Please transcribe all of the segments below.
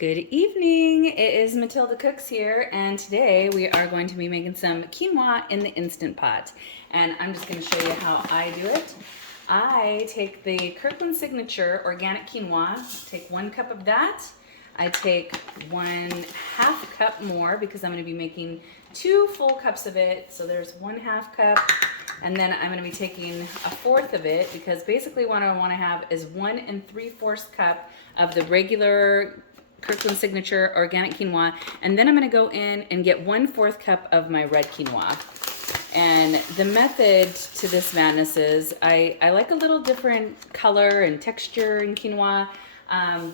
Good evening. It is Matilda Cooks here, and today we are going to be making some quinoa in the Instant Pot. And I'm just going to show you how I do it. I take the Kirkland Signature organic quinoa, take 1 cup of that. I take 1/2 cup more because I'm going to be making 2 full cups of it. So there's 1/2 cup. And then I'm going to be taking 1/4 of it because basically what I want to have is 1 3/4 cup of the regular Kirkland Signature organic quinoa. And then I'm going to go in and get 1/4 cup of my red quinoa. And the method to this madness is I like a little different color and texture in quinoa.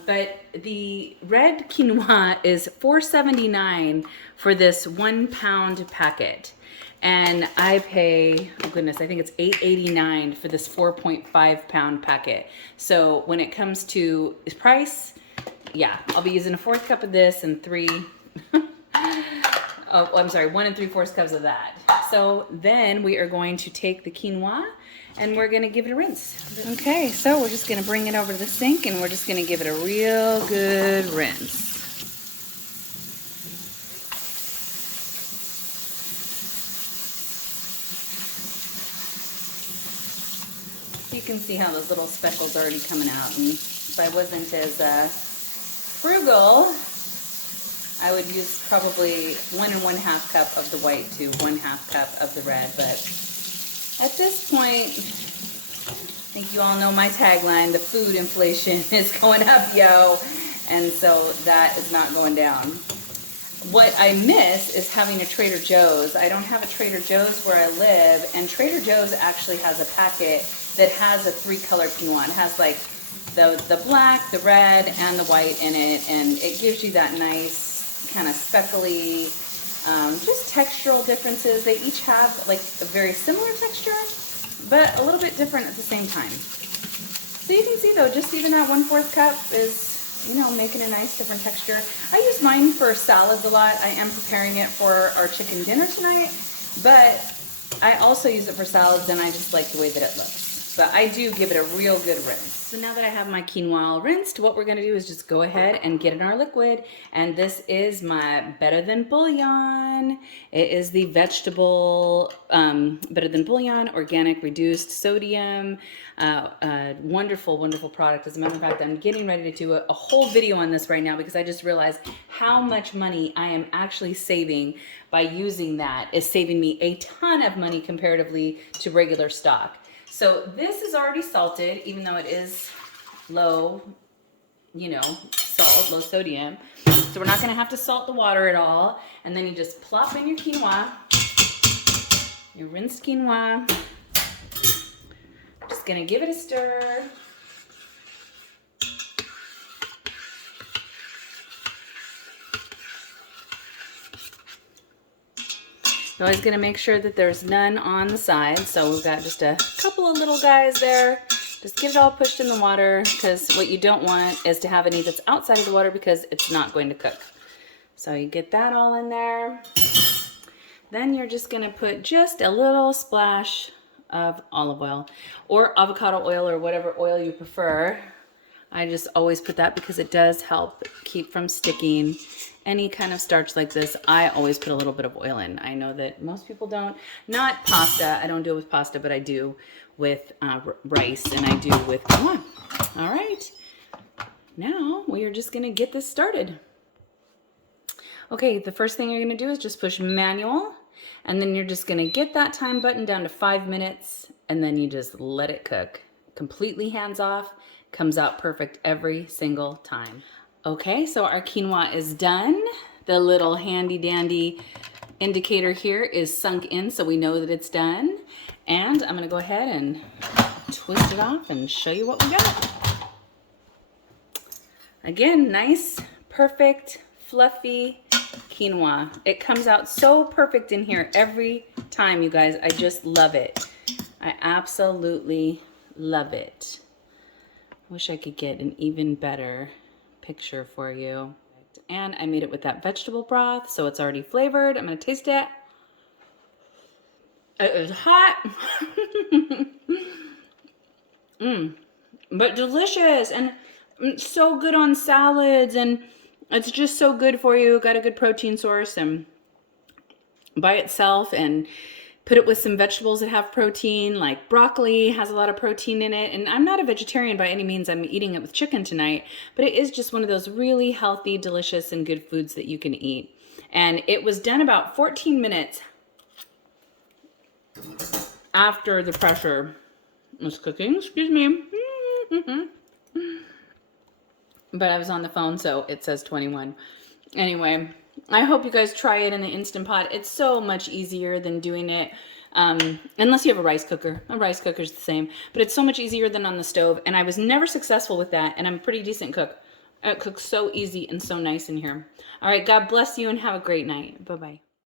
But the red quinoa is $4.79 for this 1 pound packet. And I pay, oh goodness, I think it's $8.89 for this 4.5 pound packet. So when it comes to price, yeah, I'll be using 1/4 cup of this and 1 3/4 cups of that. So then we are going to take the quinoa and we're gonna give it a rinse. Okay, so we're just gonna bring it over to the sink and we're just gonna give it a real good rinse. You can see how those little speckles are already coming out, and if I wasn't as frugal, I would use probably 1 1/2 cup of the white to 1/2 cup of the red. But at this point, I think you all know my tagline: the food inflation is going up, yo, and so that is not going down. What I miss is having a Trader Joe's. I don't have a Trader Joe's where I live, and Trader Joe's actually has a packet that has a 3-color quinoa. It has like the black, the red, and the white in it, and it gives you that nice kind of speckly, just textural differences. They each have like a very similar texture, but a little bit different at the same time. So you can see though, just even that 1/4 cup is, you know, making a nice different texture. I use mine for salads a lot. I am preparing it for our chicken dinner tonight, but I also use it for salads, and I just like the way that it looks. But I do give it a real good rinse. So now that I have my quinoa all rinsed, what we're gonna do is just go ahead and get in our liquid. And this is my Better Than Bouillon. It is the vegetable Better Than Bouillon, organic, reduced sodium. Wonderful, wonderful product. As a matter of fact, I'm getting ready to do a whole video on this right now because I just realized how much money I am actually saving by using that. It's saving me a ton of money comparatively to regular stock. So this is already salted, even though it is low, you know, salt, low sodium. So we're not gonna have to salt the water at all. And then you just plop in your quinoa, your rinsed quinoa. Just gonna give it a stir. You're always gonna make sure that there's none on the side. So we've got just a couple of little guys there. Just get it all pushed in the water, because what you don't want is to have any that's outside of the water because it's not going to cook. So you get that all in there. Then you're just gonna put just a little splash of olive oil or avocado oil or whatever oil you prefer. I just always put that because it does help keep from sticking. Any kind of starch like this, I always put a little bit of oil in. I know that most people don't. Not pasta. I don't do it with pasta, but I do with rice, and I do with quinoa. All right. Now we are just going to get this started. Okay, the first thing you're going to do is just push manual, and then you're just going to get that time button down to 5 minutes, and then you just let it cook. Completely hands off. Comes out perfect every single time. Okay, so our quinoa is done. The little handy dandy indicator here is sunk in, so we know that it's done. And I'm gonna go ahead and twist it off and show you what we got. Again, nice, perfect, fluffy quinoa. It comes out so perfect in here every time, you guys. I just love it. I absolutely love it. Wish I could get an even better picture for you. And I made it with that vegetable broth, so it's already flavored. I'm gonna taste it. It is hot. But delicious, and so good on salads, and It's just so good for you. Got a good protein source, and by itself, and put it with some vegetables that have protein, like broccoli has a lot of protein in it. And I'm not a vegetarian by any means. I'm eating it with chicken tonight, but it is just one of those really healthy, delicious, and good foods that you can eat. And it was done about 14 minutes after the pressure was cooking. Excuse me. But I was on the phone, so it says 21. Anyway, I hope you guys try it in the Instant Pot. It's so much easier than doing it, unless you have a rice cooker. A rice cooker's the same, but it's so much easier than on the stove, and I was never successful with that, and I'm a pretty decent cook. It cooks so easy and so nice in here. All right, God bless you, and have a great night. Bye-bye.